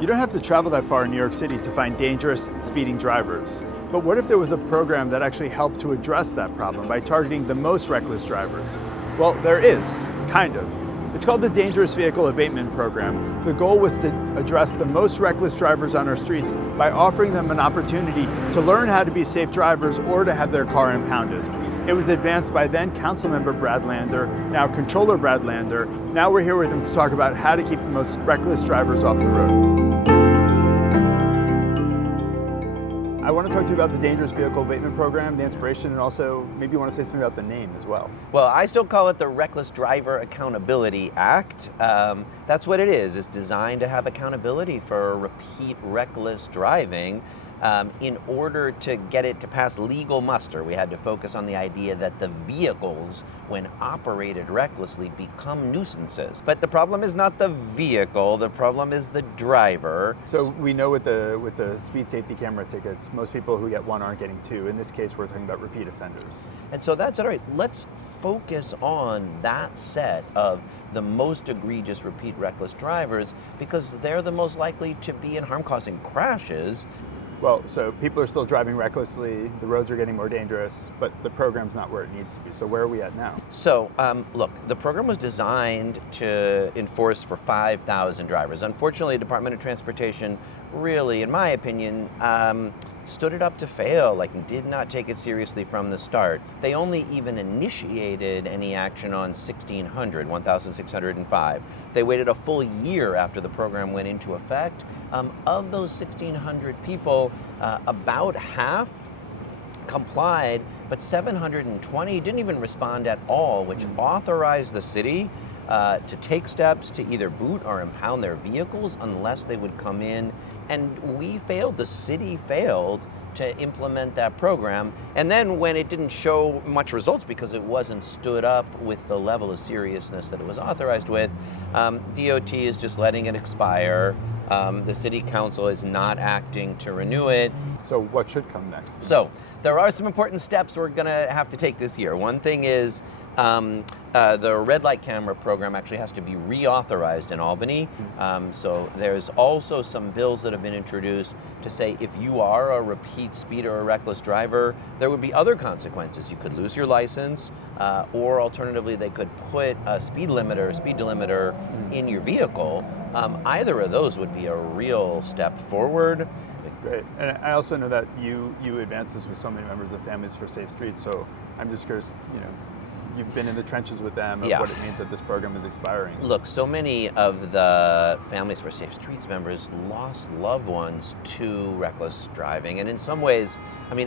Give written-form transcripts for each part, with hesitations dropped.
You don't have to travel that far in New York City to find dangerous, speeding drivers. But what if there was a program that actually helped to address that problem by targeting the most reckless drivers? Well, there is, kind of. It's called the Dangerous Vehicle Abatement Program. The goal was to address the most reckless drivers on our streets by offering them an opportunity to learn how to be safe drivers or to have their car impounded. It was advanced by then Councilmember Brad Lander, now Comptroller Brad Lander. Now we're here with him to talk about how to keep the most reckless drivers off the road. I want to talk to you about the Dangerous Vehicle Abatement Program, the inspiration, and also maybe you want to say something about the name as well. Well, I still call it the Reckless Driver Accountability Act. That's what it is. It's designed to have accountability for repeat reckless driving. In order to get it to pass legal muster, we had to focus on the idea that the vehicles, when operated recklessly, become nuisances. But the problem is not the vehicle, the problem is the driver. So we know with the speed safety camera tickets, most people who get one aren't getting two. In this case, we're talking about repeat offenders. And so that's all right. Let's focus on that set of the most egregious repeat reckless drivers because they're the most likely to be in harm-causing crashes. Well, so people are still driving recklessly, the roads are getting more dangerous, but the program's not where it needs to be. So where are we at now? So, look, the program was designed to enforce for 5,000 drivers. Unfortunately, the Department of Transportation really, in my opinion, stood it up to fail, did not take it seriously from the start. They only even initiated any action on 1,605. They waited a full year after the program went into effect. Of those 1,600 people, about half complied, but 720 didn't even respond at all, which authorized the city to take steps to either boot or impound their vehicles unless they would come in. And we failed, the city failed to implement that program. And then when it didn't show much results because it wasn't stood up with the level of seriousness that it was authorized with, DOT is just letting it expire. The city council is not acting to renew it. So what should come next? So there are some important steps we're gonna have to take this year. One thing is the red light camera program actually has to be reauthorized in Albany. So there's also some bills that have been introduced to say if you are a repeat speeder or reckless driver, there would be other consequences. You could lose your license, or alternatively, they could put a speed delimiter in your vehicle. Either of those would be a real step forward. Great. And I also know that you advance this with so many members of Families for Safe Streets, so I'm just curious, you've been in the trenches with them of what it means that this program is expiring. Look, so many of the Families for Safe Streets members lost loved ones to reckless driving. And in some ways,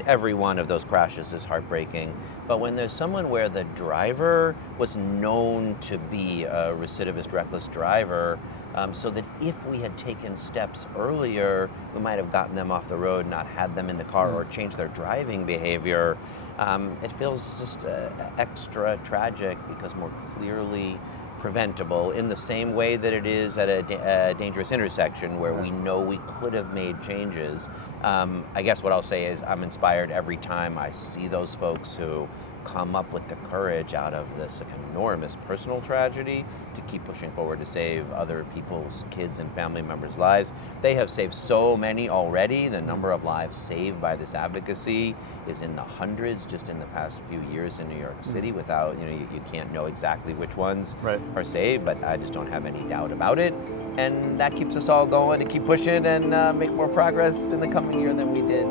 every one of those crashes is heartbreaking. But when there's someone where the driver was known to be a recidivist reckless driver, so that if we had taken steps earlier, we might have gotten them off the road, not had them in the car, or changed their driving behavior. It feels just extra tragic because more clearly preventable in the same way that it is at a dangerous intersection where we know we could have made changes. I guess what I'll say is I'm inspired every time I see those folks who come up with the courage out of this enormous personal tragedy to keep pushing forward to save other people's kids and family members' lives. They have saved so many already. The number of lives saved by this advocacy is in the hundreds just in the past few years in New York City without, you can't know exactly which ones are saved, but I just don't have any doubt about it. And that keeps us all going to keep pushing and make more progress in the coming year than we did